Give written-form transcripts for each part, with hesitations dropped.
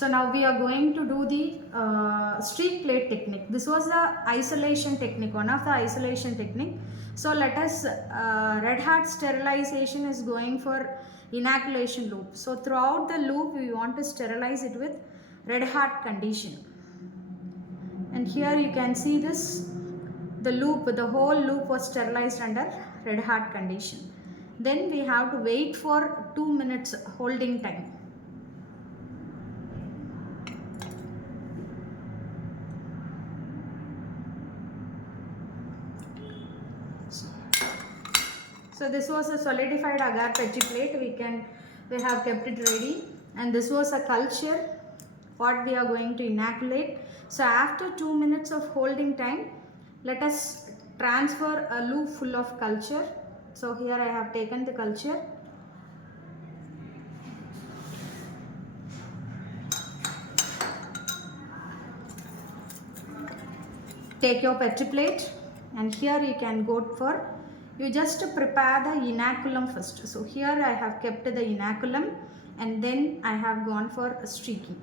So now we are going to do the streak plate technique. This was the isolation technique, one of the isolation technique. So let us, red hat sterilization is going for inoculation loop. So throughout the loop we want to sterilize it with red hat condition. And here you can see this, the loop, the whole loop was sterilized under red hat condition. Then we have to wait for 2 minutes holding time. So this was a solidified agar petri plate. We have kept it ready, and this was a culture what we are going to inoculate. So after 2 minutes of holding time, let us transfer a loop full of culture. So here I have taken the culture. Take your petri plate, and here you can go for, you just prepare the inoculum first. So here I have kept the inoculum, and then I have gone for streaking.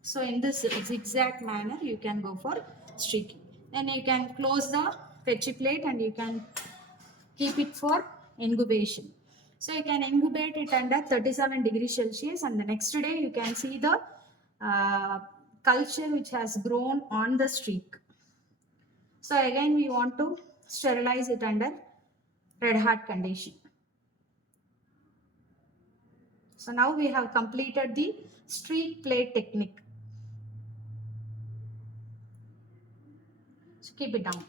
So in this zigzag manner you can go for streaking. Then you can close the petri plate and you can keep it for incubation. So you can incubate it under 37 degrees Celsius, and the next day you can see the culture which has grown on the streak. So again we want to sterilize it under red hat condition. So now we have completed the streak plate technique. So keep it down.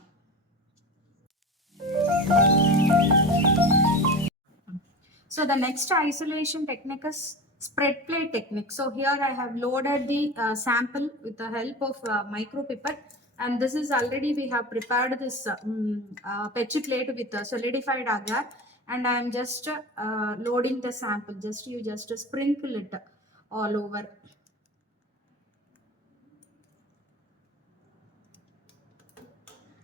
So the next isolation technique is spread plate technique. So here I have loaded the sample with the help of micropipette, and this is already we have prepared this petri plate with solidified agar, and I am just loading the sample. You just sprinkle it all over.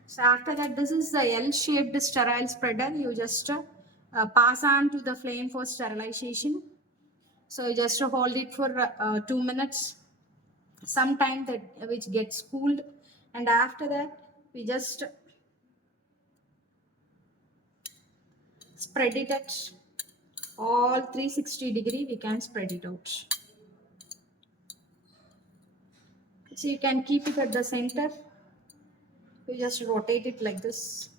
So after that, this is the L-shaped sterile spreader. You just pass on to the flame for sterilization. So you just hold it for 2 minutes, some time that which gets cooled, and after that we just spread it at all 360 degree. We can spread it out. So you can keep it at the center. You just rotate it like this.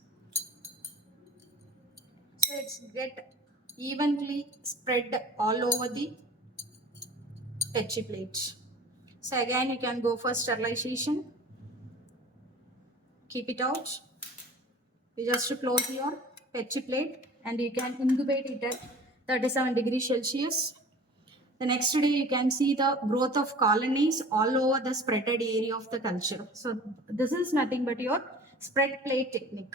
So it's get evenly spread all over the petri plate. So again you can go for sterilization. Keep it out. You just close your petri plate and you can incubate it at 37 degrees Celsius. The next day you can see the growth of colonies all over the spreaded area of the culture. So this is nothing but your spread plate technique.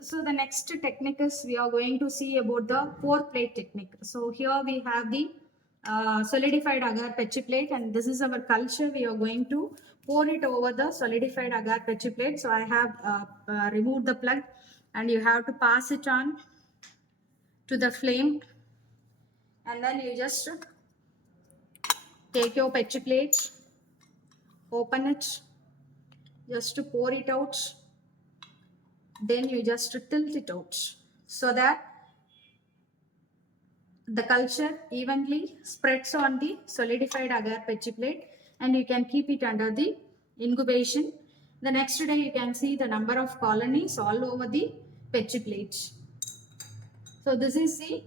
So the next technique is we are going to see about the pour plate technique. So here we have the solidified agar petri plate, and this is our culture. We are going to pour it over the solidified agar petri plate. So I have removed the plug, and you have to pass it on to the flame, and then you just take your petri plate, open it, just to pour it out. Then you just tilt it out so that the culture evenly spreads on the solidified agar petri plate, and you can keep it under the incubation. The next day you can see the number of colonies all over the petri plate. So this is the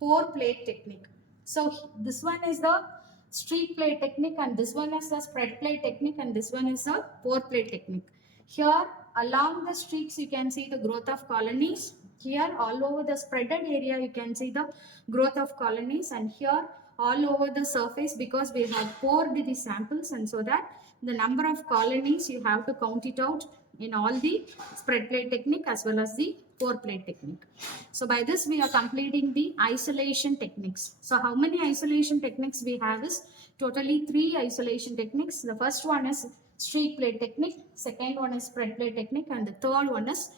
pour plate technique. So this one is the streak plate technique, and this one is the spread plate technique, and this one is the pour plate technique. Here along the streaks you can see the growth of colonies. Here all over the spreaded area you can see the growth of colonies, and here all over the surface, because we have poured the samples, and so that the number of colonies you have to count it out in all the spread plate technique as well as the pour plate technique. So by this we are completing the isolation techniques. So how many isolation techniques we have is totally 3 isolation techniques. The first one is streak plate technique, second one is spread plate technique, and the third one is